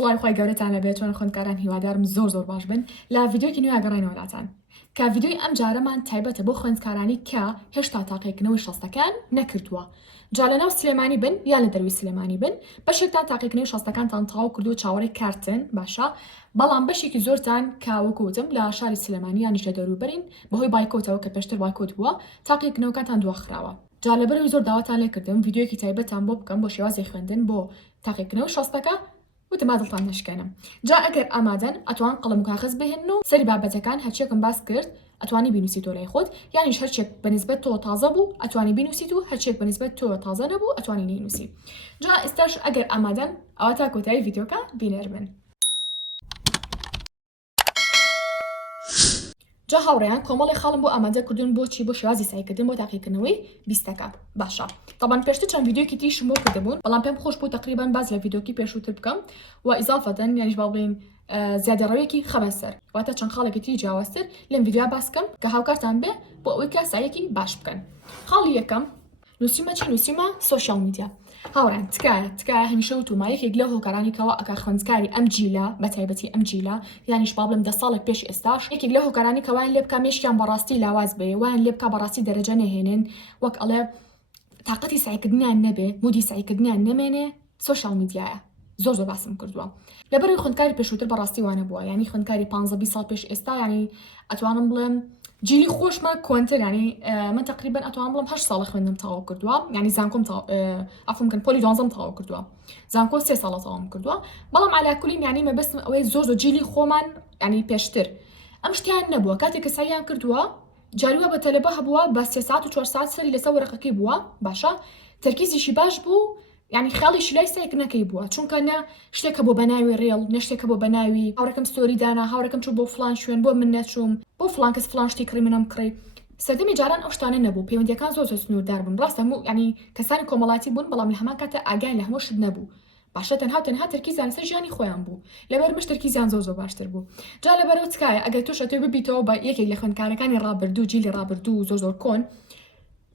سڵای خۆی گەورەتانە بێت چۆن خوێندکاران هیوادارم زۆر باش بن لە ڤیدیۆکی نوێ ئاگەڕێنەوەلاتان کە ڤیدیۆی ئەم جارەمان تایبەتە بۆ خوێندکارانی کە هێشتا تاقیکردنەوەی شەستەکان نەکردووە. جا لەناو سلێمانی بن یان لە دەروی سلێمانی بن بەشێکتان تاقیکردنەوەی شەستەکانتان تەواو کردو و چاوەڕێی کارتن باشە، بەڵام بەشێکی زۆرتان کاوەکوتم لە شاری سلێمانی یانیش لە دەوروبەرین بەهۆی بایکۆتەوە کە پێشتر بایکۆت بووە تاقیکردنەوەکانتان دواخراوە. جا لەبەرەوەی زۆر داواتان لێ کردم ڤیدیۆیەکی تایبەتان بۆ بکەم بۆ شێوازی خوێندن بۆ تاقیکردنەوەی شەستەکە وتما دڵتان نشکێنم. جا ئەگەر ئامادەن ئەتوان قەڵەم و کاغەز بهێن و سەری بابەتەکان هەرچێکم باس کرد ئەتوانی بینوسیت و لای خۆت، یانیش هەرچێک بەنسبەت تۆ تازە بوو ئەتوانی بینوسیت و هەرچێک بەنسبەت تۆ تازە نەبوو ئەتوانی نینوسی. جا ئێستاش ئەگەر ئامادەن ئەوە تا کۆتایی ڤیدیۆکە بینێربن. جا هاوڕێیان کۆمەڵی خاڵم بۆ ئامادە کردوون بۆچی بۆ شێوازی سایکردن بۆ تاقیکردنەوەی بیستەکە باشە. طبعاً پێشتر چەند ڤیدیۆکی تریشم بۆ کردبوون بەڵام پێم خۆش بوو تقریبان باز لە ڤیدیۆکی پێشووتر بکەم و ئیزافەتەن یانیش با بڵێن زیادەڕەویەکی خەبەسەر واتە چەند خاڵێکی تری جیاوازتر لەم ڤیدیۆ باسکەم کە هاوکارتان بێ بۆ ئەوەی کە سایەکی باش بکەن. خاڵی یەکەم نووسیمە چی نووسیمە سۆشیال میدیا. هاوڕێن تکایە هەمیشە وتومە یەکێک لەو هۆکارانیکەوە ئەکا خوێندکاری ئەم جیلە بەتایبەتی ئەم جیلە یانیش با بڵێم 10 ساڵێک پێش ئێستاش یەکێک لەو هۆکارانی کە وایان لێ بکە مێشکیان بەڕاستی لاواز بێ وایان لێ بکە بەڕاستی دەرەجە نەهێنن وەک ئەڵێ تااقەتی سایکردنیان نەبێ مودی سایکردنیان نەمێنێ سۆشیال میدیایە. زۆر باسم کردووە لەبەر خوێندکاری پێشووتر بەڕاستی وانە بووە ینی خوێندکاری 15 ساڵ پێش ئێستا ینی ئەتوانم بڵێم جیلی خۆشمە کۆنتر ینی من تقریبا ئەتوانم بڵم 8 ساڵە خوێندم تەواو کردووە ینی زانکۆم ئەفمکن پۆلی 12م تەواو کردووە زانکۆ 3 ساڵە تەواوم کردووە بەڵام علاکولین ینی مەبەستم ئەوەی زۆر جیلی خۆمان ینی پێشتر ئەم شتیان نەبووە کاتێک کە ساییان کردووە جاریوە بە تەلەبە هەبووە بە 3 ساعت و 4 ساعت سەری لەسەر وەرەقەکەی بووە باشە تەرکیزیشی باش بوو ینی خاڵیش لای سایکردنەکەی بووە چونکە نە شتێکە بۆ بەناوی ڕێڵ نە شتێکە بۆ بەناوی هاوڕێکم ستۆری دانا هاوڕێکم چوو بۆ فلان شوێن بۆ من نەچووم بۆ فلان کەس فلان شتی کڕی منم کڕی سەردەمی جاران ئەو شتانە نەبوو پەیوەندیەکان زۆر سنووردار بوون ڕاستە هەموو ینی کەسانی کۆمەڵاتی بوون بەڵام لە هەمان کاتە ئاگیان لە هەموو شت نەبوو باشە تەنها تەرکیزیان سەر ژیانی خۆیان بوو لەبەر مش تەرکیزیان زۆر باشتر بوو. جا لەبەرەوە تکایە ئەگەر توش ئەتوێ ببیتەوە بە یەکێک لە خوێندکارەکانی ڕابردوو جیلی ڕابردوو زۆر کۆن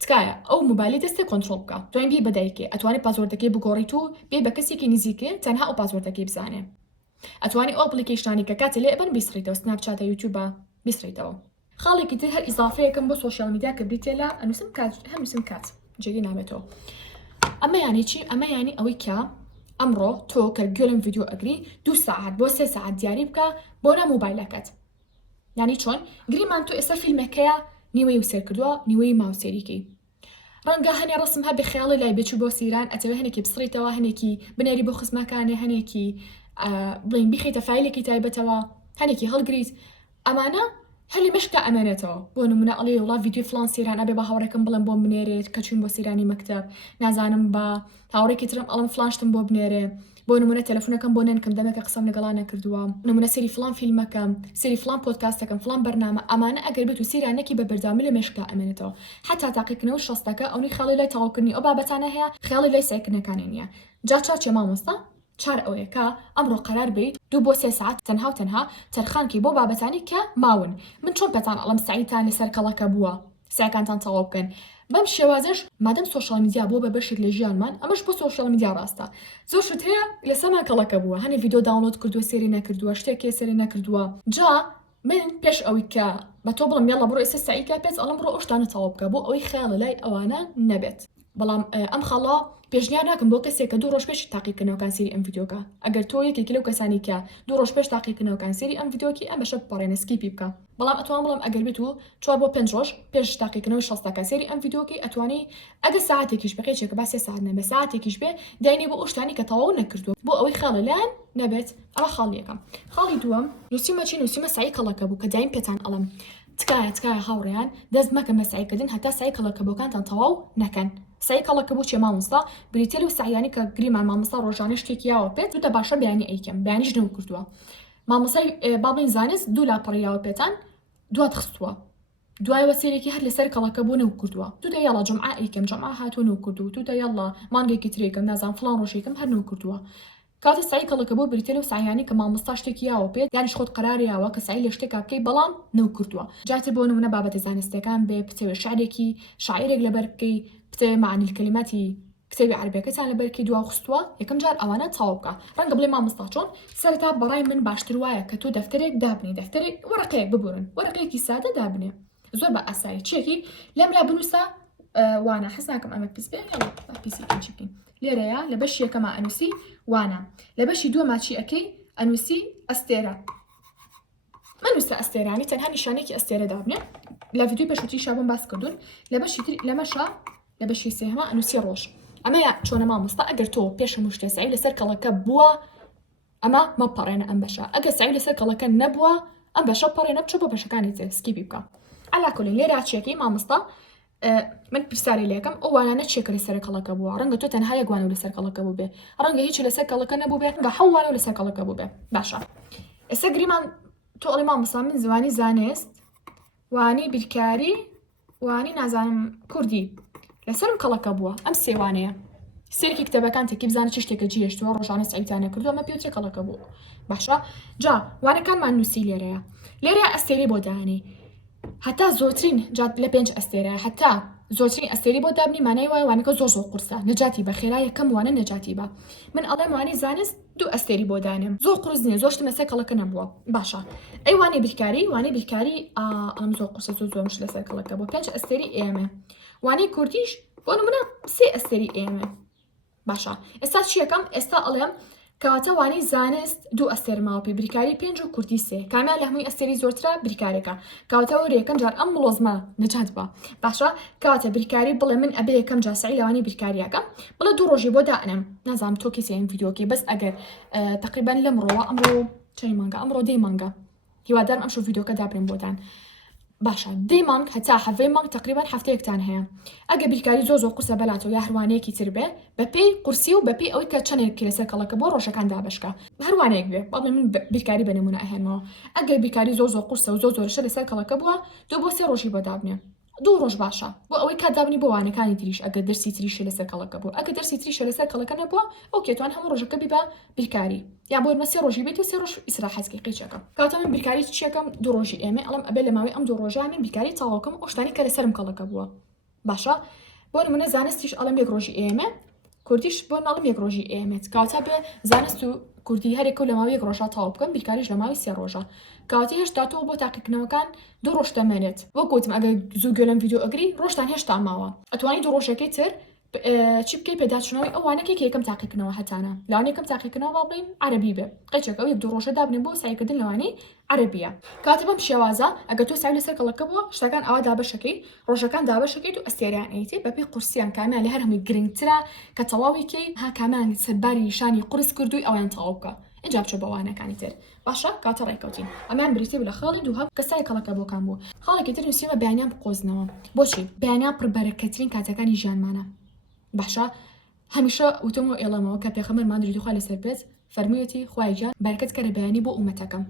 تکایە ئەو موبایلی دەستێ کۆنتڕۆڵ بکە دوایین بی بەدایکێ ئەتوانی پاسوۆردەکەی بگۆڕیت و بێ بە کەسێکی نزیکێ تەنها ئەو پاسوۆردەکەی بزانێ ئەتوانی ئەو ئەپلیکیشنانی کە کاتێ لێ ئەبن بیسڕیتەوە سناپچاتە یوتیوبە بیسڕیتەوە. خاڵێکی تر هەر ئیزافەیەکم بۆ سۆشیال میدیا کە بریتێ لە ئەنووسم کات جێگی نامێتەوە. ئەمە یانی چی؟ ئەمە ینی ئەوەی کە ئەمڕۆ تۆ کە گوێلم ڤیدیۆ ئەگری 2 ساعت بۆ 3 ساعت دیاری بکە بۆ نە موبایلەکەت. ینی چۆن گریمان تۆ ئێستا فیلمەکەیە نیوەی وسێر کردووە نیوەی ماوسێریکەی ڕەنگە هەنێ ڕسم هەبێ خەیاڵی لای بچوو بۆ سیران ئەتەوە هەنێکی بسڕیتەوە هەنێکی بنێری بۆ خزمەکانە هەنێکی بڵین بیخیتە فایلێکی تایبەتەوە هەنێکی هەڵگریت ئەمانە هەلی مشکە ئەمانێتەوە بۆ نمونە ئەڵێ وڵا ڤیدیۆ فلان سیران ئەبێ بە هاوڕێکم بڵم بۆ بنێرێت کە چوین بۆ سیرانی مەکتەب نازانم بە هاوڕێکی ترم ئەڵم فلانشتم بۆ بنێرێ بۆ نمونە تەلەفۆنەکەم بۆ نەنکەم دەمەکە قسەم لەگەڵا نەکردووە نمونە سەری فلان فیلمەکەم سەری فلان پۆدکاستەکەم فلان بەرنامە ئەمانە ئەگەر بێت و سیرانێکی بە بەردامی لە مێشکە ئەمێنێتەوە حتا تاقیکردنەوە شەستەکە ئەوەی خەڵی لای تەواوکردنی ئەو بابەتانە هەیە خەڵی لای سایکردنەکانی نییە. جا چاچێ مامۆستا چار ئەوەیەکە ئەمڕۆ قەرار بیت 2 بۆ 3 ساعت تەنها تەرخانکی بۆ بابەتانی کە ماون من چۆن پێتان ئەڵم سعیتان لەسەر کەڵەکە بووە سایەکانتان تەواو بکەن بەم شێوازش مادەم سۆشیال میدیا بۆ بە بەشێک لە ژیانمان ئەمەش بۆ سۆشیال میدیا ڕاستە زۆر شت هەیە لەسەرمان کەڵەکە بووە هەنێ ڤیدیۆ داونلۆد کردووە سێری نەکردووە شتێکی سێری نەکردووە. جا من پێش ئەوەی کە بە تۆ بڵم یاڵە بڕۆ ئێستا سعیکە پێش ئەڵم بڕۆ ئەو شتانە تەواو بکە بۆ ئەوەی خەیاڵە لای ئەوانە نەبێت. بەڵام ئەم خەڵا پێشنیار ناکەم بۆ کەسێک کە 2 ڕۆژ پێش تاقیکردنەوەکان سێری ئەم ڤیدیۆکە ئەگەر تۆ یەکێکی لەو کەسانی کە 2 ڕۆژ پێش تاقیکردنەوەکان سێری ئەم ڤیدیۆکی ئەم بەشە بپەڕێنە سکیپی بکە. بەڵام ئەتوان بڵم ئەگەر بێت و 4 بۆ 5 ڕۆژ پێش تاقیکردنەوەی شەستەکە سێری ئەم ڤیدیۆکی ئەتوانی ئەگە ساعتێکیش بقێچێکە با 3 ساعت نەبێ ساعتێکیش بێ داینی بۆ ئەو شتانی کە تەواو نەکردووە بۆ ئەوەی خەڵە لایەن نەبێت. ئەوە خاڵی یەکەم. خاڵی دووەم نووسیمە چی نووسیمە سای کەڵەکە بوو کە دایم پێتان ئەڵم تکایە هاوڕێیان دەست مەکەن بە سایکردن هەتا سای کەڵەکە بۆکانتان تەواو نەکەن. سایکەڵەکە بۆ چێ مامۆستا بریتێل و سعیانی کە گریمان مامۆستا ڕۆژانە شتێکی یاوە پێت وتە باشە بیانی ئەیکەم بیانیش نەو کردووە مامۆستای بابڵین زانست 2 لاپەڕیاوە پێتان دوات خستووە دوای وەسیرێکی هەر لەسەر کەڵەکە بۆ نەو کردووە توتە یاڵا جمعە ئەیکەم جمعە هاتووە نەو کردووە توتە یاڵا مانگێکی ترێکم نازان فلان ڕۆژێکم هەر نەو کردووە کاتە سای کەڵەکە بۆ بریتێل و سعیانی کە مامۆستا شتێکی یاوە پێت یانیش خۆت قەراریاوە کە سای لە شتێکا بکەی بەڵام نەو کردووە. جاتر بۆ نمونە بابەتە زانستیەکان بێ بتەوێ شعرێکی شاعیرێک لەبەر بکەی بتەوێ معنی الکەلیماتی كتابي عربية كتان لبركي دوا خستوا يكم جار أوانا تصاوبك رنگ قبل ما مستاشون سرتا براي من باشتر وايا كتو دفترك دابني دفترك ورقيك ببورن ورقيكي سادة دابني زور بقى أساي تشيكي لم لا بنوسا وانا حسناكم أمك بيسبي يلا بيسي كنشيكين ليريا لبشي كما أنوسي وانا لبشي دوا ماتشي أكي أنوسي أستيرا منوسا أستيرا يعني تنها نشانيكي أستيرا دابني لا فيديو بشوتي شابون باس كردون لبشي لمشا لبشي سيهما أنوسي روش أما يا شو أنا ما مستا أجر تو بيش مشتى سعيد لسرك الله كبوا أما ما برينا أم بشا أجر سعيد لسرك الله كان نبوا أم بشا برينا بشوفه بشا كانت سكيبي بكا على كل اللي راتشيكي ما مستا من بيساري ليكم أو أنا نتشيك لسرك الله كبوا رنجة تو تنهاية جوانو لسرك الله كبوا به رنجة هيك لسرك الله كان نبوا به رنجة حوالو لسرك الله كبوا به باشا السجري ما تو ما مستا من زواني زانست واني بالكاري واني نازانم كردي لسرم كلا كبوا أم سيوانية سيركي كتابة كانت كيف زانة تشتكي جيش تو رجعنا سعيتانة كردو ما بيوتري كلا كبوا باشا جا وانا كان مع نوسي ليريا أستيري بوداني حتى زوترين جات لبينج أستيري حتى زوترين أستيري بودابني ماناي وانا كزوج قرصة نجاتي بخيرايا كم وانا نجاتي با من الله مواني زانس دو أستيري بودانم زو قرزني زوجت مساك الله كنبوا باشا أي واني بالكاري أم زو قرصة زو مش لساك الله كبوا بينج أستيري إيمه واني كرديش وأنا منا سي أستري إيمه باشا استاد شيء كم استقلهم كواتا واني زانست دو أستر ماو بريكاري بينجو كردي سي كامل لهمي أستري زورترا بريكاريكا كواتا وريكم جار أم ملازمة نجات با باشا كواتا بريكاري بلا من أبي كم جاسعي لواني بريكاريكا بلا دو روجي بودا أنم نظام توكي سين فيديوكي بس أجر تقريبا لمرو أمرو شي مانجا أمرو دي مانجا هو دارم أمشو فيديو كدابرين بودان باشا دي مانك حتى حفي مانك تقريبا حفتيك تان هي اجا بالكاري زوزو قرصة بلاتو يا هروانيكي تربه ببي قرصيو ببي اوي كاتشاني كيلسك الله كبور روشا كان دابشكا هروانيك بي بعض من بالكاري بنمونا اهمو اجا بالكاري زوزو قرصة وزوزو رشا لسك الله كبوا دو بوسي روشي بدابني دو روش باشا بو اوي كدابني بو انا كان يدريش اجا درسي تريش لسك الله كبور اجا درسي تريش لسك الله كان بو اوكي تو انا هم روجا كبيبا بالكاري يا بو مسي روجي بيتو سي روش اسراحات قيقيشكا كاتم بالكاري تشيكم دو روجي ايمي الم ابل ماوي ام دو روجي من بالكاري تاوكم اوشتاني كلا سرم كلا كبوا باشا بون من زانستيش الم يك روجي ايمي كرديش بون الم يك روجي ايمي كاتب زانستو كردي هري كل ما يك روجا تاوكم بالكاري لماوي سي روجا كاتي هش تاتو بو تاقيق نوكان دو روش تمنت وقوتم اجا زوجلم فيديو اجري روشتان هش تاماوا اتواني دو روجا كيتر تشيبكي بدات شنوي او انا كي كم تعقيق نوا حتى انا لاني كم تعقيق نوا بابين عربي به قيتك او يبدو روشه دابني بو ساي كدن لواني عربيه كاتبه بشوازه اجتو ساي لسك الله كبو اشتكان او دابا شكي روشه كان دابا شكي تو استيران ايتي ببي قرسيان كامل لهرهم جرينترا كتواويكي ها كمان سباري شاني قرص كردوي او ينطوكا انجاب شو بوانا كانيتر باشا كاتر رايكوتين امان بريتي بلا خالد وها كساي كلا كبو كامبو خالد كتير نسيما بيانيام بقوزنوا بوشي بيانيام بربركترين كاتكاني جان معنا باشا همیشه وتمو إعلامه كبيخمر ما ندري دخول سربت فرميتي خواجة بركت كر بياني بو أمتكم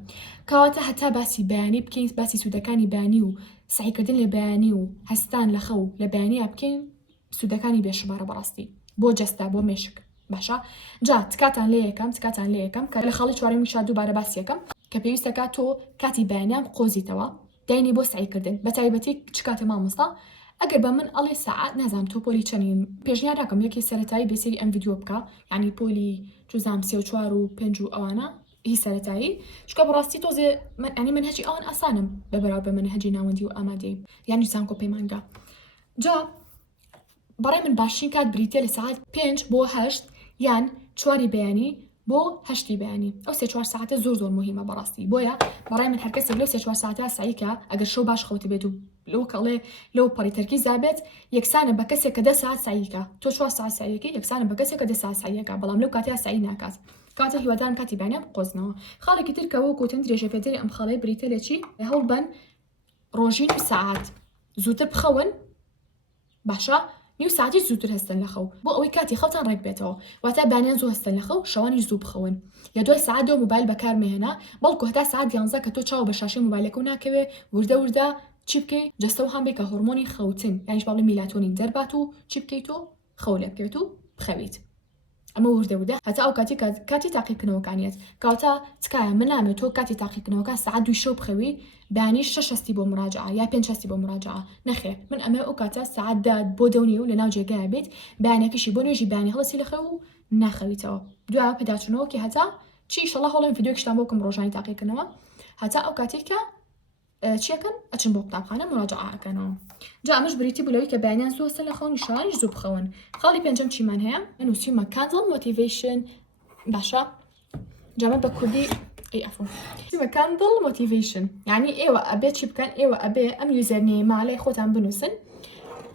كواتا حتى باسي بياني بكين باسي سودكاني بياني و سعي كردن لبياني و هستان لخو لبياني بكين سودكاني بيشبار براستي بو جستا بو مشك باشا جا تكاتان ليكم كلا خالي شواري مشادو بارا باسيكم كبيوستا تو كاتي بيانيام قوزي توا دايني بو سعي كردن بتايبتي تشكاتي ما مستا اگر با من الله ساعت نزام تو پولی چنین پیشنهاد رقم یکی سرتایی بسیاری ام ویدیو بکا یعنی پولی جزام 34 و 5 آنا هي سرتایی شکا براستی توزه من يعني منهجي آن أسانم ببرابر منهجي ناوندي وآمادي يعني جزام كوبي مانجا جا برای من باشین کات بریتی لساعت 5 بو 8 یان 4 بياني بو هشتي بياني او 3 ساعات زور مهمه براستی بويا برای من هركس لو 3 ساعات سعيكا اگر شو باش خوتي بدو لو كالي لو بري تركيز ثابت يكسان بكسي كدا ساعات سعيكا تو 4 ساعات سعيكي يكسان بكسي كدا ساعات سعيكا بلام لو كاتي سعينا كاس كاتي هو دان كاتي بياني بقوزنا خالي كتير كو كوتن دريجه فدري ام خالي بريتلتشي هول بن روجين ساعات زوتر بخون باشا نيو ساعتي زوتر هستن لخو بو اوي كاتي خوتان ركبتو واتا بانين زو هستن لخو شواني زو بخون يا دوي ساعات دو موبايل بكار مهنا بلكو هدا ساعات يانزا كتو تشاو بشاشه موبايلكو ناكوي وردا چيبكي جستو هم بك هورموني خوتن يعني شباب ميلاتونين درباتو چيبكيتو خوله بكيتو بخويت ئەمە وردە وردە هەتا ئەو کاتی تاقیکردنەوەکانیت کەواتە تکایە من نامێت تۆ کاتی تاقیکردنەوەکە سەعات 2 شەو بخەوی بەیانی 6 هەستی بۆ مراجعە یا 5 هەستی بۆ مراجعە نەخێر من ئەمە ئەو کاتە سەعات 10 بۆ 2 و لە ناو جێگایە بێت بەیانێکیشی بۆ نوێژی بەیانی هەڵەسی لەخەو و ناخەویتەوە دوای پێداچوونەوەکی هەتا چی ئینشەڵڵا هەوڵێم ڤیدیۆکیشتان بۆکەم ڕۆژانی تاقیکردنەوە هەتا ئەو کاتێککە چیەکەن ئەچن بۆ قوتابخانە مراجعەکەنەوە جا ئەمەش بریتی بولەوەی کە بەیانیان زۆستە لە خەون نیشانیش زوو بخەون خاڵی پێنجەم چیمان هەیە نووسیمە کاندڵ مۆتیڤیشن باشە جامە بە کوردی کاندڵ مۆتیڤیشن یعنی ئێوە ئەبێ چی بکەن ئێوە ئەبێ ئەم یوزەرنێمە لای خۆتان بنووسن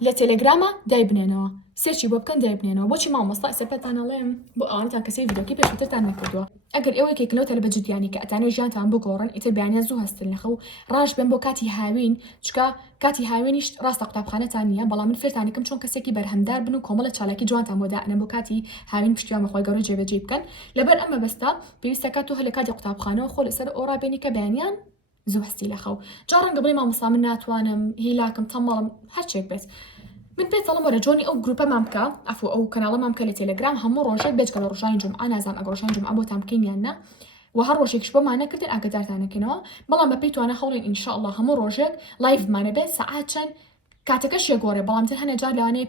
لە تەلێگرامە دای بنێنەوە سێرچی بۆ بکەن دای بنێنەوە بۆچی مامۆستا سەپەتانەڵێم بۆ ئەوانتان کەسی ڤیدیۆکی پێشووترتان نەکردووە ئەگەر ئێوەیەکێکنەوە لە بەجدیانی کە ئەتانەوە ژیانتان بگۆڕن ئیتر بەیانیان زوو هەستن لەخە و ڕاش بێن بۆ کاتی هاوین چکە کاتی هاوێنیش ڕاستە قوتابخانەتان نییە بەڵام من فێرتانەکەم چۆن کەسێکی بەرهەمدار بن و کۆمەڵە چالاکی جوانتان بۆ دائنە بۆ کاتی هاوین پشتیوان بەخۆی گەورە جێبەجێ بکەن لەبەر ئەمە بەستە پێویستە کات تۆ لە کاتی قوتابخانەوە خۆ لەسەر ئۆڕابێنی کە بەیانیان زوو هەستی لەخەو جا ڕەنگە بڵێ مامۆستا من ناتوانم هیلاکم تەمەڵم هەرچێک بێت من پێتەڵم وەرە جۆنی ئەو گروپە مامکە ئەفو ئەو کەناڵە مامکە لە تێلەگرام هەموو ڕۆژێک بێت کە لە ڕۆژانی جومعە نازانم ئەگەر ڕۆژانی جومعە بۆتان بکەین یان نە و هەر ڕۆژێکش بۆمانەکردن ئاگدارتانەکەنەوە بەڵام بە پێی توانە هەوڵێن ئینشاءالله هەموو ڕۆژێک لایڤمانە بێت سەعات چەند کاتەکەش یەگۆڕێ بەڵام تر هەنە جار لەوانەیە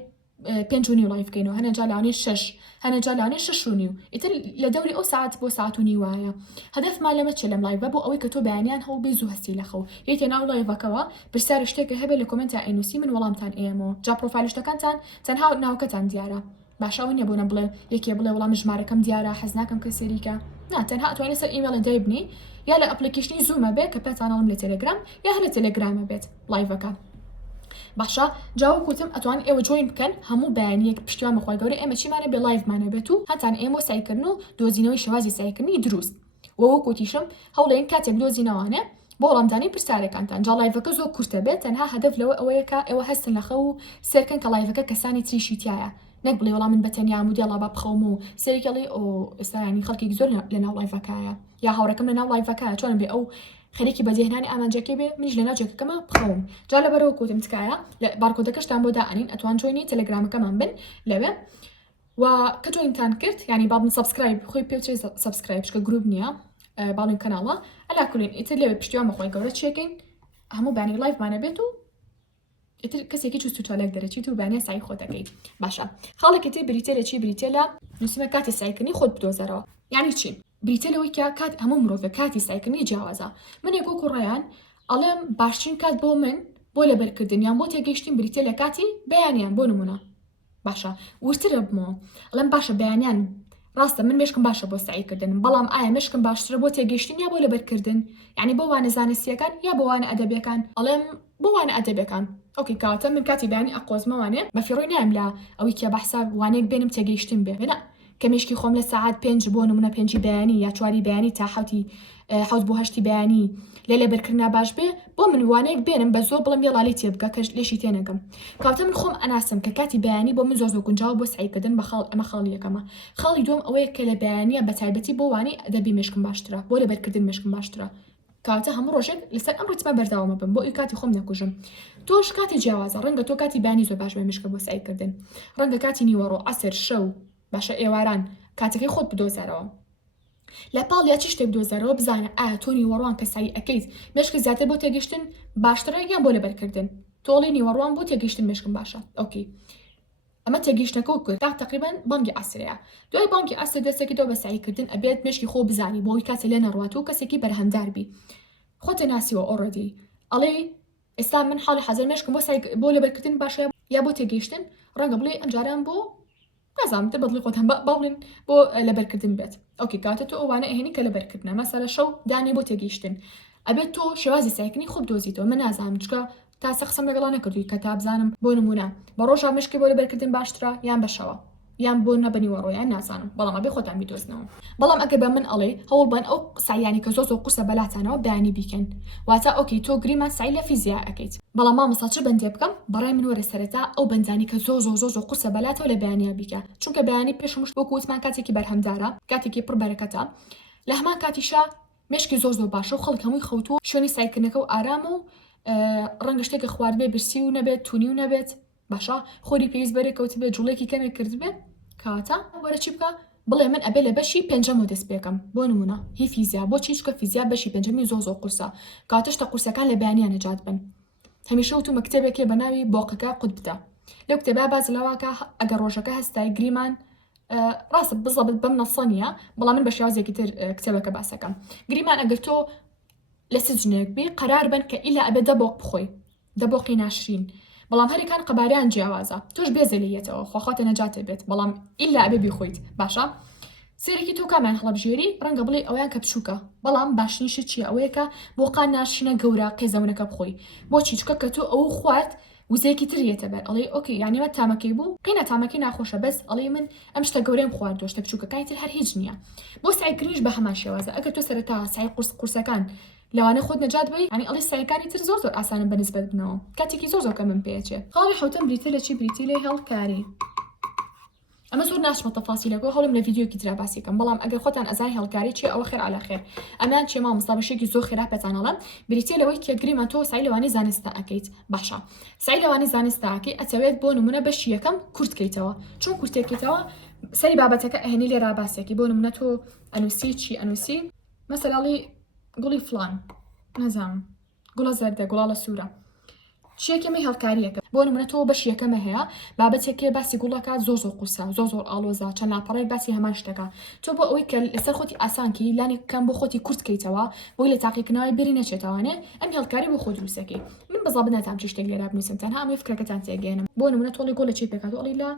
5 و نیو لایڤ بکەینەوە هەنە جار لەوانەیە 6 هەنە جار لەوانەیە 6 و نیو ئیتر لە دەوری ئەو ساعت بۆ ساعت و نیوایە هەدەفمان لەمە چ لەم لایڤە بۆ ئەوەی کە تۆ بەیانیان هەوڵ بێ زوو هەستی لەخەو یەکێ ناو لایڤەکەوە پرسیارە شتێکە هەبێت لە کۆمنتە ئەینووسی من وەڵامتان ئێمەوە جا پرۆفایل شتەکانتان تەنها ناوکەتان دیارە باشەوە نییە بۆنە بڵێ یەکێ بڵێ وەڵام ژمارەکەم دیارە حەز ناکەم کە سەریکە نا تەنها ئەتوانێت سەر ئیمێڵە دەیبنی یا لە ئەپلیکیشنی زوومە بێت کە پێتانەڵم لە تەلەگرام یا هەر لە تەلەگرامە بێت لایڤەکە باشە جاوە کوتم ئەتوان ئێوە جوین بکەن هەموو بەیانیەک پشتیوان بەخوای گەورە ئێمە چیمانە بێ لایڤمانە بێت و هەتان ئێمە سایکردن و دۆزینەوەی شێوازی سایکردنی دروست وەوە کوتیشم هەوڵێن کاتێک دۆزینەوانە بۆ وەڵامدانی پرسیارەکانتان جا لایڤەکە زۆر کورتە بێت تەنها هەدەف لەوە ئەوەیەکە ئێوە هەستن لەخە و سەرکەن کە لایڤەکە کەسانی تریشی تایە نەک بڵێ وەڵام من بەتەنیا مودیڵا با بخەوم و سەرێکڵی ئەو ئێستانی خەڵکی زۆر لە ناو لایڤەکەیە یا هاوڕەکەم لە ناو لایڤەکەیە چۆن بێ ئەو خەریکی بەجێهێنانی ئامانجەکەی بێ منیش لە ناو جێگەکەمە بخەوم جا لەبەرەوە کوتم تکایە لە بارکۆدەکەشتان بۆ دائنین ئەتوان جوینی تەلەگرامەکەمان بن لەوێ و کە جوینتان کرد یعنی باڵن سبسکرایب خۆی پێوچێ سبسکرایب شکە گروپ نییە باڵین کەناڵە ئەلا کولین ئیتر لەوێ پشتیوان بەخۆی گەورە چێکین هەموو بانی لایڤمانە بێت و ئیتر کەسێکی چوست و چالێک دەرەچیت و بانێ سای خۆتەکەی باشە خاڵێکی تر بریتە لە چی بریتە لە نووسمە کاتی سایکردنی خۆت بدۆزەرەوە یعنی چی بریتە لەوەی کە کات هەموو مرۆڤ کاتی سایکردنی جیاوازە من یەک کوڕەیان ئەڵێم باشترین کات بۆ من بۆ لەبەرکردن یان بۆ تێگەیشتن بریتە لە کاتی بەیانیان بۆ نمونە باشە ورترە بمەوە ئەڵێم باشە بەیانیان ڕاستە من مشکم باشە بۆ سعیکردن بەڵام ئایا مشکم باشترە بۆ تێگەیشتن یا بۆ لەبەرکردن یعنی بۆ وانە زانستیەکان یا بۆ وانە ئەدەبیەکان ئەڵێم بۆ وانە ئەدەبیەکان ئۆکێ کاتە من کاتی بەیانی ئەقۆزمەوانێ بەفیڕۆی نایم لە ئەوەی کە بەحسا وانەیەک بێنم تێگەیشتن بێ هێنا کە مشکی خۆم لە ساعات 5 بۆ نمونە 5 بەیانی یا 4 بەیانی تا حوت بۆ 8 بەیانی لە لەبەرکردنا باش بێ بۆ من وانەیەک بێنم بە زۆر بڵم یاڵی تێبگە کە لێشی تێنەگەم کاتە من خۆم ئەناسم کە کاتی بەیانی بۆ من زۆر گونجاو بۆ سعیکردن بە خاڵ ئەمە خاڵی یەکەمە خاڵی دوم ئەوەیە کە لە بەیانیە بە تایبەتی بۆ وانی ئەدەبی مشکم باشترە بۆ لەبەرکردن مشکم باشترە کاتە هەموو ڕۆژێک لەسەر ئەم ڕیتمە بەرداوامە بم بۆ ئەوی کاتی خۆم نەکوژم تۆش کاتی جیاوازە ڕەنگە تۆ کاتی بەیانی زۆر باش بێ مشکە بۆ سعیکردن ڕەنگە کاتی نیوەڕۆ عەسر شەو باشە ئێواران کاتەکەی خۆت بدۆزەرەوە لە پاڵ یا چی شتێک بدۆزەرەوە بزانە ئایا تۆ نیوەڕوان کەسایی ئەەکەیت مشک زیاتر بۆ تێگەشتن باشترە یان بۆ لەبەرکردن تۆڵی نیوەڕوان بۆ تێگەشتن مشکم باشە ئۆکێ ئەمە تێگەیشتنەکە کرد تا تقریبان بانگی عەسرەیە دوای بانگی عەسر دەستێکی تۆ بە سعیکردن ئەبێت مشکی خۆ بزانی بۆی کاتە لێ نەڕوات و کەسێکی بەرهەمدار بی خۆتە ناسیوە ئۆڕەدی ئەڵێ ئێستا من حاڵی حەزر مشکم بۆ لەبەرکردن باشە یا بۆ تێگەیشتن ڕەنگە بڵێ ئەمجاران بۆ نازانم تر بەدڵی خۆتان باڵێن بۆ لەبەرکردن بێت ئۆکێ کاتە تۆ ئەوانە ئەهێنی کە لەبەرکردنە مەسەلە شەو دانی بۆ تێگەیشتن ئەبێت تۆ شێوازی سایکردنی خۆت دۆزیتەوە من نازانم چکە تاسە قسەم لەگەڵا نەکردووی کە تا بزانم بۆ نمونە بە ڕۆژا مشکی بۆ لەبەرکردن باشترە یان بەشەوە یان بۆ نەبنیوەڕۆیان نازانم بەڵام ئەبێ خۆتان بیدۆزنەوە بەڵام ئەگەر بە من ئەڵێ هەوڵ بن ئەو سایانی کە زۆر قورسە بەلاتانەوە بەیانی بیکەن واتە ئۆکەی تۆ گریمان سای لە فیزیا ئەەکەیت بەڵام مامۆستا چ بەندێ بکەم بەڕای من وەرە سەرەتا ئەو بەندانی کە زۆر قورسە بەلاتەوە لە بەیانیا بیکە چونکە بەیانی پێشمش بۆ کووتمان کاتێکی بەرهەمدارە کاتێکی پڕ بەرەکەتە لە هەمان کاتیشا مشکی زۆر باشە و خەڵک هەمووی خەوتو شوێنی سایکردنەکە و ئارامە و ڕەنگە شتێکە خواردبێ برسی و نەبێت تونی و نەبێت باشە خۆری پێویست بەرێکەوت بێت جوڵێکی کەمێک کرد بێت کاتە وەرە چی بکە بڵێ من ئەبێ لە بەشی پێنجەم و دەست پێکەم بۆ نمونە هی فیزیا بۆ چیچکە فیزیا بەشی پێنجەمی زۆ قورسە کاتشتە قورسەکان لە بەیانیان نەجات بن هەمیشە وتو مەکتێبێکێ بە ناوی بۆقەکە قوتبتە لەو کتێبا باز لەواکە ئەگەر ڕۆژەکە هەستای گریمان ڕاست بزەبت بەم نەسە نیە بەڵام من بە شێوازێکی تر کتێبەکە باسەکەم گریمان ئەگەر تۆ لە سجنێک بی قەرار بن کە ئیلا ئەبێ دەبۆق بخۆی دەبۆقی ناشرین بەڵام هەریکان قەباریان جیاوازە تۆش بێزە لێتەوە خواخاتە نەجاتە بێت بەڵام ئیلا ئەبێ بیخۆیت باشە سێرەکی تۆ کامیان هەڵەبژێری ڕەنگە بڵێ ئەویان کە بچووکە بەڵام باشنیشت چیە ئەوەیەکە بۆقان ناشرینە گەورە قێزەونەکە بخۆی بۆچی چکە کە تۆ ئەو خوارد وزەیەکی ترێتە بەر ئەڵێ ئۆکەی یانیوە تامەکەی بوو قینە تامەکەی ناخۆشە بەس ئەڵێ من ئەم شتە گەورەیم خواردۆ شتە بچووکەکانی تر هەر هیچ نییە بۆ سایکردنیش بە هەمان شێوازە ئەگەر تۆ سەرەتا سای قورسەکان لەوانە خۆت نەجات بی ینی ئەڵێ سایەکانی تر زۆر زۆر ئاسانە بەنسبەت بنەوە کاتێکی زۆر زۆر کە من پێچێ خاڵی حوتم بریتە لە چی بریتی لێ هەڵکاری ئەمە زۆر ناشمە تەفاسیلەکە هەڵم لە ڤیدیۆکی ترا باسیکەم بەڵام ئەگەر خۆتان ئەزای هەڵکاری چی ئەوە خێر عەلا خێر ئەمان چێ مامۆستا بەشێکی زۆر خێرا پێتانەڵم بریتە لەوەی کە گریمە تۆ سای لەوانی زانستا ئەەکەیت باشە سای لەوانی زانستا ئەەکەی ئەچەوێت بۆ نمونە بەشی یەکەم کورتکەیتەوە چون کورتێکیتەوە سەری بابەتەکە ئەهێنی لێ راباسێکی بۆ نمونە تۆ ئەنووسی چی ئەنووسی مەسەلاڵی گوڵی فلان نەزانم گوڵە زەردە گوڵاڵە سوورە شێکەمەی هەڵکاریەکە بۆ نمونە تۆ بەش یەکەمە هەیە بابەتێکێ باسی گوڵەکە زۆر قورسە زۆر ئاڵۆزە چەند لاپەڕێک باسی هەمان شتەکە تۆ بۆ ئەوەی کە لەسەر خۆتی ئاسانکی لانی کەم بۆ خۆتی کورتکەیتەوە بۆی لە تاقیکردنەوەی بری نەچێتوانێ ئەم هەڵکاری بۆ خۆ دروستەکەی من بەزابە ناتام چ شتێک لێرا بنووسم تەنها ئەمەی فکرەکەتان تێگەێنم بۆ نمونە تۆڵی گۆڵە چی پێکاتەوە ئەڵی لە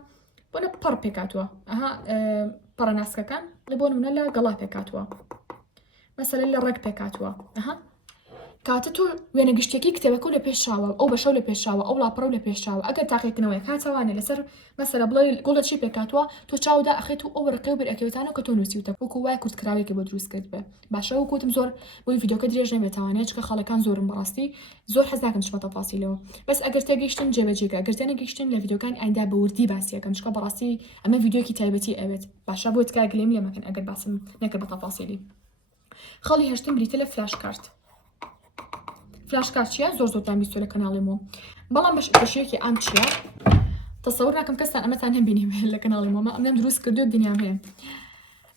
بۆنە پەڕ پێکاتوە ئەها پەڕەناسکەکان لە بۆ نمونە لە گەڵا پێکاتوە مەسەلەن لە ڕێک پێکاتوە ئەها کاتە تۆ وێنە گشتێکی کتێبەکە لە پێشاوە ئەو بەشە لە پێشاوە ئەو لاپەڕ لە پێشاوە ئەگەر تاقیکردنەوەی کاتەوانێ لەسەر مەسەلە بڵێ گوڵە چی پێکاتوە تۆ چاودا ئەخێت و ئەو ڕقێ و بەرەکەوتانە کە تۆ نووسیوتە وەکو وای کورتکراوێکی بۆ دروست کرد بێ باشە و کوتم زۆر بۆی ڤیدیۆکە درێژ نەبێتوانێت چکە خەڵەکان زۆرم بەڕاستی زۆر حەز ناکەم چمە تەفاسیلەوە بەس ئەگەر تێگەیشتن جێبەجێگە ئەگەر تێنەگەیشتن لە ڤیدیۆکانی ئایندا بە وردی باسیەکەم چکە بەڕاستی ئەمە ڤیدیۆکی تایبەتی ئەوێت باشە بۆ تکا گلێم لێ مەکەن ئەگەر باسم نەکرد بە تەفاسیلی خەڵی هەشتم بریتە لە فلاش کارت فلاش چیە زۆر بیستۆ لە کەناڵیمەوە بەڵام بەشێکی ئەم چیە تەسەور ناکەم کەستان ئەمەتان هەبینیم لە کەناڵیمەوە ئەمەم دروست کردو دنیام هەیە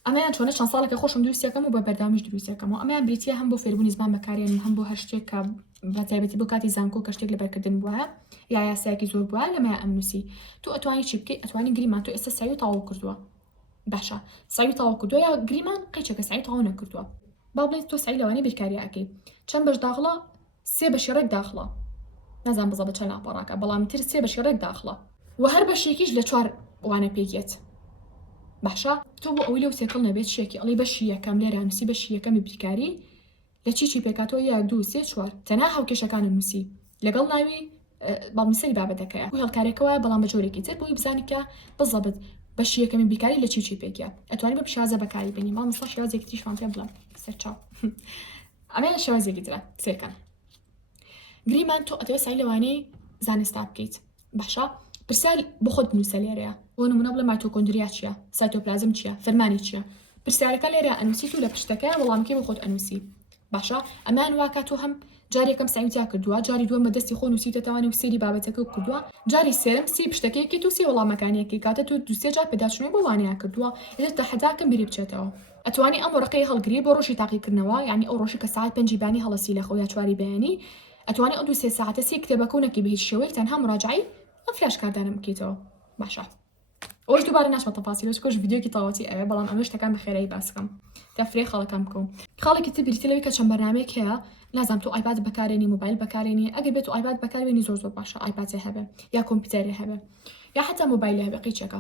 ئەمەیان چۆنە چەند ساڵێکە خۆشم دروستیەکەم و بە بەردامیش دروستیەکەمەوە ئەمەیان بریتە هەم بۆ فێربوونی زمان بەکارێنین هەم بۆ هەر شتێک کە بە تایبەتی بۆ کاتی زانکۆ کە شتێک لەبەرکردن بووە یا یاسایەکی زۆر بووە لەمایە ئەم نووسی تو ئەتوانی چی بکەیت ئەتوانی گریمان تۆ ئێستا ساوی تاوا کردووە باشە ساوی تاوا کردووە یا گریمان قەیچەکە ساوی تاوا نەکردووە با بڵێت تۆ ساوی لەوانەیە بیرکاریە ئەەکەی چەند بەش داخڵە سێ بەشی ڕێک داخڵە نازان بزە بە چەند لاپەڕاکە بەڵام تر سێ بەشی ڕێک داخڵە و هەر بەشێکیش لە چوار وانە پێکێت باشە تۆ بۆ ئەوی لەو سێکڵ نەبێت شێکی ئەڵی بەشی یەکەم لێرە نووسی بەشی یەکەمی بیرکاری لە چی پێکاتەوە یەک دوو سێ چوار تەنها هاوکێشەکانی نووسی لەگەڵ ناوی باڵمیسەری بابەتەکەیە و هەڵکارێکەوە بەڵام بە جۆرێکی تر بۆی بزانی کە بزەبت بەشی یەکەمی بیرکاری لە چی پێکە ئەتوانی بە پیشازە بەکاری بینی مامۆستا شێوازێکی تریشمان پێ بڵێم سەرچاو ئەمە شێوازێکی ترە سێکەن گریمان تۆ ئەتەوێت سای لەوانەی زانستا بکەیت باشە پرسیار بۆ خۆت بنووسە لێرەیە بۆ نمونە بڵێ مایتۆکۆندریا چییە سایتۆپلازم چییە فەرمانی چییە پرسیارەکە لێرە ئەنووسیت و لە پشتەکە وەڵامەکەی بۆ خۆت ئەنووسی باشە ئەمان واکە تۆ هەم جارێکم ساویتیا کردووە جاری دووەم بە دەستی خۆ نووسیتەوانی و سێری بابەتەکە کردووە جاری سێرم سی پشتەکەیەکی تو سی وەڵامەکانیەکی کاتە تو دوسێ جار پێداچنەوەی بۆ وانەیە کردووە لێت تەحەداکەم بیری بچێتەوە ئەتوانی ئەم ڕقەی هەڵگری بۆ ڕۆژی تاقیکردنەوە یعنی ئەو ڕۆژی کە ساعت 5 بانی هەڵەسی لە خۆی چواری بەیانی ئەتوانی ئەو دو سێ ساعتە سی کتێبەکەونەکی بە هیچ شێوەیە تەنها مراجعی ئەم فلاش کاردانم بکەیتەوە باشە ئەوش دووبارە ناشمە تەفاسیلەوە کۆش ڤیدیۆکی تەواوەتی ئەوێ بەڵام ئەمە شتەکان بە خێرایی باسکەم دەفرێ خەڵەکەم بکەم خاڵێکی تر بریتە لەوەی کە چەند بەرنامەیەک هەیە لازم تۆ ئایپاد بەکارێنی موبایل بەکارێنی ئەگەر بێت و ئایپاد بەکاربێنی زۆر باشە ئایپادێ هەبێ یا کۆمپیوتەرێ هەبێ یا حتا موبایل هەبێ قیچەکە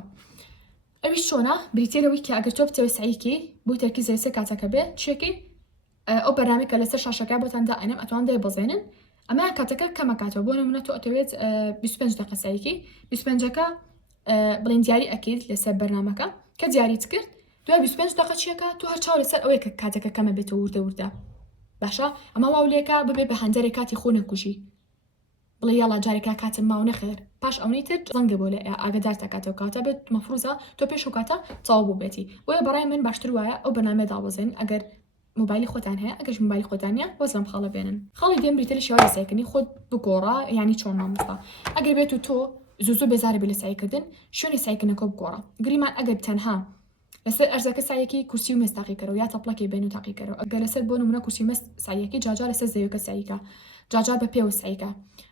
ئەویش چۆنە بریتە لەوەی کە ئەگەر تۆ بتەوێت سعیکی بۆی تەرکیزی سێ کاتەکە بێ چێکی ئەو بەرنامەی کە لەسەر شاشەکە بۆتان دائێنم ئەتوان دەیبەزێنن ئەمە کاتەکە کەمەکاتەوە بۆ نمونە تۆ ئەتەوێت 25 دقیقە سعیکی 25ەکە بڵێن دیاری ئەکەیت لەسەر بەرنامەکە کە دیاریت کرد دوای 25 دقیقە چیەکە تۆ هەر چاو لەسەر ئەوەیە کە کاتەکە کەمە بێتەوە وردە باشە ئەمە واولێکە ببێ بە هەندێرێک کاتی خۆ نەکوژی بڵێ یاڵا جارێکا کاتم ماو نەخێر پاش ئەوەی تر زەنگە بۆ لە ئاگدار تاکاتەوە کاتە بێت مەفروزە تۆ پێش و کاتە تەواو بوو بێتی بۆیە بەڕای من باشتر وایە ئەو بەرنامە داوەزێن ئەگەر موبایلی خۆتان هەیە ئەگەر موبایلی خۆتانە وەزم خاڵە بێنن خاڵی دێم بریتە لە شێوازی سایکردنی خۆت بگۆڕە یعنی چۆن مامۆستا ئەگەر بێت و تۆ زوو بێزارە بێ لە سایکردن شوێنی سایکردنەکە بگۆڕە گریمان ئەگەر تەنها لەسەر ئەرزەکە سایەکی کورسی و مێز تاقی کەرەوە یا تەپڵەکی بین و تاقی کەرەوە ئەگەر لەسەر بۆ نمونە کورسی مێز سایەکی جاجار لەسەر زەویەکە ساییکە جاجار بە پێوە ساییکە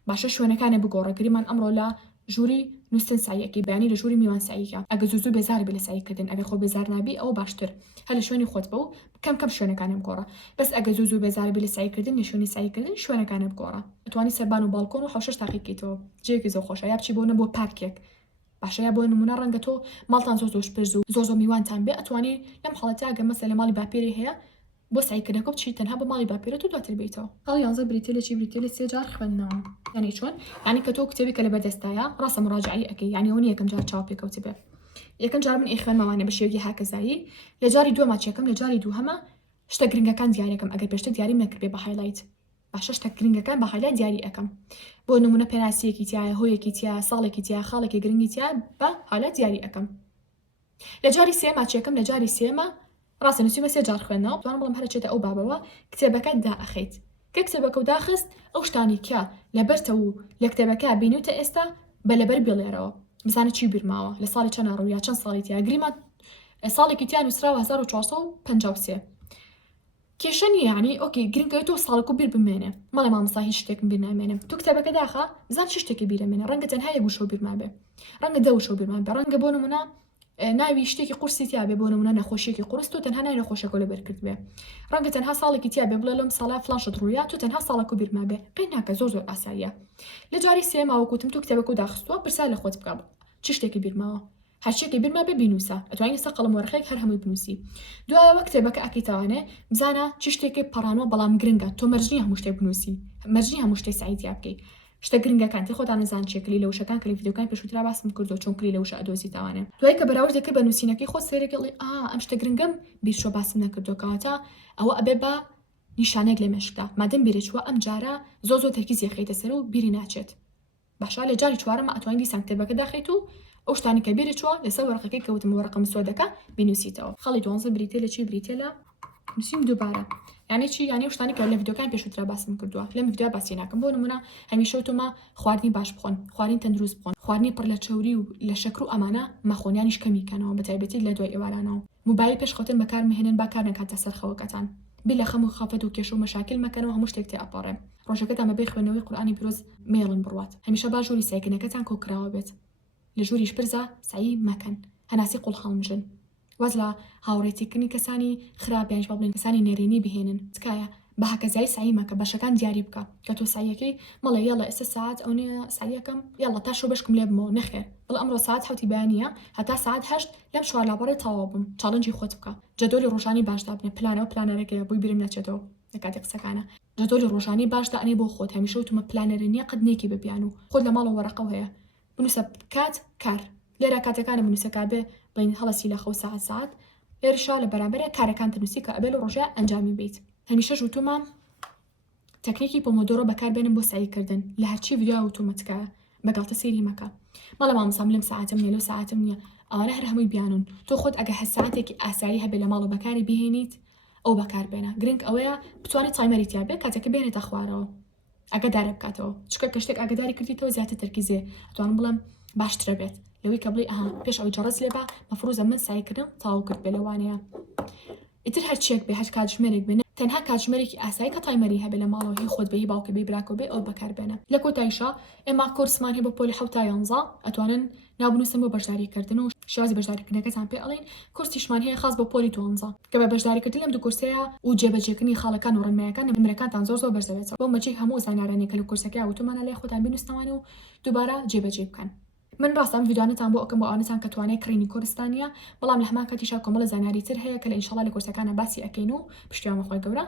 باشە شوێنەکانی بگۆڕە گریمان ئەمڕۆ لە ژووری نووسن سایەکی بەیانی لە ژووری میوان ساییکە ئەگە زوو بێزار بێ لە ساییکردن ئەگەر خۆ بێزار نابی ئەوە باشتر هەر لە شوێنی خۆت بە و کەم شوێنەکانم گۆڕە بەس ئەگە زوو بێزار بێ لە ساییکردن لە شوێنی ساییکردن شوێنەکانم گۆڕە ئەتوانی سەربان و باڵکۆن و حوشەش تاقیکەیتەوە جێکی زۆر خۆشە یا بچی بۆ پارکێک باشەیە بۆ نمونە ڕەنگە تۆ ماڵتان زۆر پرز و زۆر میوانتان بێ ئەتوانی لەم حاڵەتە ئەگە مەسەلە لە ماڵی باپێری هەیە بۆ سایکردنەکە بچی تەنها بە ماڵی باپێرە تو دواتر بیتەوە هەڵ 11 بریتێ لە 3 جار خوێندنەوە یعنی چۆن یعنی کە تۆ کتێبێکە لە بەردەستایە ڕاستە مراجعی ئەەکەی یعنی ئەوە یەکەم جار چاو پێکەوت بێ یەکەم جار من خوێنمەوانێ بە شێوەیەکی هاکەزایی لە جاری دووەما چێکەم لە جاری دووهەمە شتە گرنگەکان دیاریەکەم ئەگەر پێشتر دیاریم نەکردێ بە هایلایت باشە شتە گرنگەکان بە هایلایت دیاری ئەەکەم بۆ نمونە پێناسیەکی تایە هۆیەکی تیا ساڵێکی تیا خاڵێکی گرنگی تیا بە هایلایت دیاری ئەەکەم لە جاری سێما چێکم لە جاری سێمە ڕاستە نووسیمە 3 جار خوێندنەوە توانم بڵم هەرچێتە ئەو بابەوە کتێبەکە دائەخەیت کە کتێبەکە و داخست ئەو شتانی کە لەبەرتە و لە کتێبەکە بینوتە ئێستا بە لەبەر بێڵێرەوە بزانە چی بیرماوە لە ساڵی چەند ڕوویا چەند ساڵی تیا گریمە ساڵێکی تیا نووسراوە 1453 کێشە نیە یعنی ئۆکێ گرنگەوە تۆ ساڵێک و بیر بمێنێ مەڵێ مامۆستا هیچ شتێکم بیر نامێنم تو کتێبەکە داخە بزان چی شتێکی بیرەمێنێ ڕەنگە تەنها یەک وشە بیرما بێ ڕەنگە دە وشە بیرما بێ ڕەنگە بۆ نمونە ناوی شتێکی قورسی تیا بێ بۆ نمونە نەخۆشیێکی قورس تۆ تەنها ناوی نەخۆشەکە لەبەر کرد بێ ڕەنگە تەنها ساڵێکی تیا بێ بڵێ لەم ساڵە فلانشت ڕوویا تو تەنها ساڵێک و بیرما بێ قەی ناکە زۆر ئاساییە لە جاری سێماوە کوتم تو کتێبەکە و داخستووە پرسا لە خۆت بکە چ شتێکی بیرماوە هەرچێکی بیرما بێ بینوسە ئەتوانین ئێستا قەڵەم وەرەقەیەک هەر هەمووی بنووسی دوایەوە کتێبەکە ئەکەیتوانێ بزانە چ شتێکی پەڕانەوە بەڵام گرنگە تۆ مەرجنی هەموو شتێک بنووسی مەرجنی هەموو شتێک سعیدیا بکەی شتە گرنگەکان تی خۆتان نەزان چێکلی لە وشەکان کە لە ڤیدیۆکان پێشووترا باسم کردو چۆن کلی لە وشە ئەدۆزی تاوانێ دوای کە بەراورد دەکرد بە نووسینەکەی خۆت سێرەکەڵی ئەم شتە گرنگەم بیرشۆ باسم نەکردوکەواتە ئەوە ئەبێ بە نیشانێک لە مێشکدا مادەم بیرێچوە ئەم جارە زۆر تەرکیزی خەیتە سەر و بیری ناچێت باشە لە جاری چوارەمە ئەتوانین دیسان کتێبەکە داخیت و ئەو شتانی کە بیرێچوە لەسەر وەرەقەکەی کەوتم وەرەقە مسودەکە بینوسیتەوە خەڵی 12 بریتێ لە چی بریتێ لە نووسیم دووبارە یعنی چی یعنی شتانی کە لە ڤیدیۆکان پێشووترا باسم کردووە لەم ڤیدیۆ باسی ناکەم بۆ نمونە هەمیشە وتمە خواردنی باش بخۆن خواردنی تەندروست بخۆن خواردنی پڕ لە چەوری و لە شەکر و ئەمانە مەخۆنیانیش کەمیکەنەوە بە تایبەتی لە دوای ئێوارانەوە موبایل پێشخەوتن بەکار مهێنن با کار نەکاتە سەر خەوەکەتان بێ لە خەم و خەفەت و کێشە و مەشاکل مەکەنەوە هەموو شتێک تێ ئەپەڕێ ڕۆژەکەتان بەبێ خوێندنەوەی قورئانی پیرۆز مێڵن بڕوات هەمیشە با ژووری سایکردنەکەتان کۆکراوە بێت لە ژووریش پرزە سعی مەکەن هەناسی قوڵ هەڵمژن واز لە هاوڕێتیکردنی کەسانی خراپیانش بڵێن کەسانی نێرینی بهێنن تکایە بە هەکەزایی سعی مەکە بەشەکان دیاری بکە کە تۆ سایەکەی مەڵێ یاڵە ئێستا ساعت ئەو نێ سایەکەم یاڵە تا شۆ بەشکم لێ بمەوە نەخێر بڵ ئەمڕۆ ساعت حوتی بەیانیە هەتا ساعت 8 لەم چوارلاپەڕێ تەواو بم چاڵنجی خۆت بکە جەدۆلی ڕۆژانی باشدا بنێ پلانەوە پلانەرەکەیە بۆی بیرم نەچێتەوە لە کاتێک قسەکانە جەدۆلی ڕۆژانی باشدا ئەنێ بۆ خۆت هەمیشە وتمە پلانەرە نییە قەت نێکی ببیان و خۆت لە ماڵەوە وەرەقە هەیە بنووسە کات کار لێرە کاتەکانە بنووسەکە بێ بڵین هەڵەسی لە خەو ساعت لێرشا لە بەرامبەرە کارەکان تنووسی کە ئەبێ لە ڕۆژە ئەنجامی بیت هەمیشە وتومە تەکنیکی پۆمۆدۆرۆ بەکاربێنن بۆ سایکردن لە هەرچی ڤیدیۆ وتومەتکە بەگاڵتە سێری مەکە مەڵە مامۆسام لەم ساعتم نیە لەو ساعتم نییە ئەوانە هەر هەمووی بیانون تۆ خۆت ئەگە هەر ساعتێکی ئاسایی هەبێ لە ماڵ و بەکاری بهێنیت ئەو بەکاربێنە گرنگ ئەوەیە بتوانێت تایمەری تیا بێت کاتێکە بێنێتە خوارەوە ئەگەدارە بکاتەوە چکە کە شتێک ئاگداری کردیتەوە زیاتر تەرکیزێ ئەتوانم بڵێم باشترە بێت لەوەی کە بڵێ ئەها پێش ئەوەی جەڕەس لێ بە مەفروزە من سایکردم تاو کرد بێ لەوانەیە ئیتر هەرچێک بێ هەر کاتژمێرێک بێنێ تەنها کاتژمێرێکی ئاسایی کە تایمەری هەبێ لە ماڵەوە هی خۆت بەهی باوکە بێ براکۆ بێ ئەو بەکاربێنە لە کۆتاییشە ئێمە کۆرسمان هەیە بۆ پۆلی 11 ئەتوانن ناوبنووسن بۆ بەشداریکردن و شێوازی بەشداریکردنەکەتان پێ ئەڵێن کورسیشمان هەیە خاص بۆ پۆلی 12 کە بە بەشداریکردن لەم دوو کورسەیە و جێبەجێکردنی خاڵەکان و ڕێنماییەکان نمرەکانتان زۆر بەرزەوێتەوە بۆ مەجێ هەموو زانیارانێک کە لە کورسەکەی ئەوتومانە لێ خۆتان بینوستنەوەن و دووبارە جێبەجێ بکەن من ڕاستم ڤیدیۆانتان بۆ ئەوکەم بۆ ئەوانتان کە توانای کڕینی کوردستانیە بەڵام لە هەمان کاتیشا کۆمەڵە زانیاری تر هەیە کە لە ئینشاڵڵا لە کورسەکانە باسی ئەکەین و پشتیوانە خۆی گەورە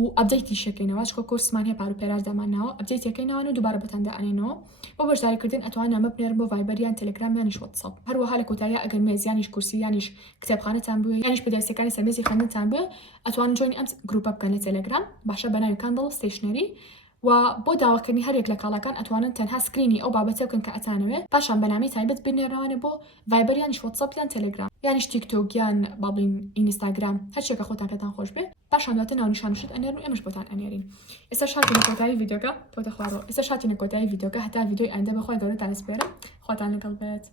و ئەبدەیتی شەکەینەوە چکە کورسمان هەیە پار و پێراز دامانناوە ئەبدەیت یەکەینەوە و دووبارە بەتەندا ئەنێنەوە بۆ بەشداریکردن ئەتوان نامە بنێرن بۆ ڤایبەریان تەلەگرام یانیش واتساپ هەروەها لە کۆتاییە ئەگەر مێزیانیش کورسی یانیش کتێبخانەتان بووە یانیش پێداویستەکانی سەرمێزی خوێندنتان بووە ئەتوانن جۆینی ئەم گروپە بکەن لە تەلەگرام باشە بە ناوی کاندڵ ستیشنەری و بۆ داواکردنی هەرێک لە کاڵەکان ئەتوانن تەنها سکرینی ئەو بابەتە بکەن کە ئەتانەوێت پاشان بەنامی تایبەت بنێرەوانە بۆ ڤایبەر یانیش واتساپ یان تەلەگرام یانیش تیکتۆک یان باڵین ئینستاگرام هەرچێکە خۆتان پێتان خۆش بێ پاشان دواتر ناونیشانشت ئەنێرن و ئێمەش بۆتان ئەنێرین ئێستا شاتینە کۆتایی ڤیدیۆکە بۆتە خوارەوە ئێستا شاتینە کۆتایی ڤیدیۆکە هەتا ڤیدیۆی ئەندە بەخوای گەورەتان ئەسپێرم خواتان لەگەڵ بێت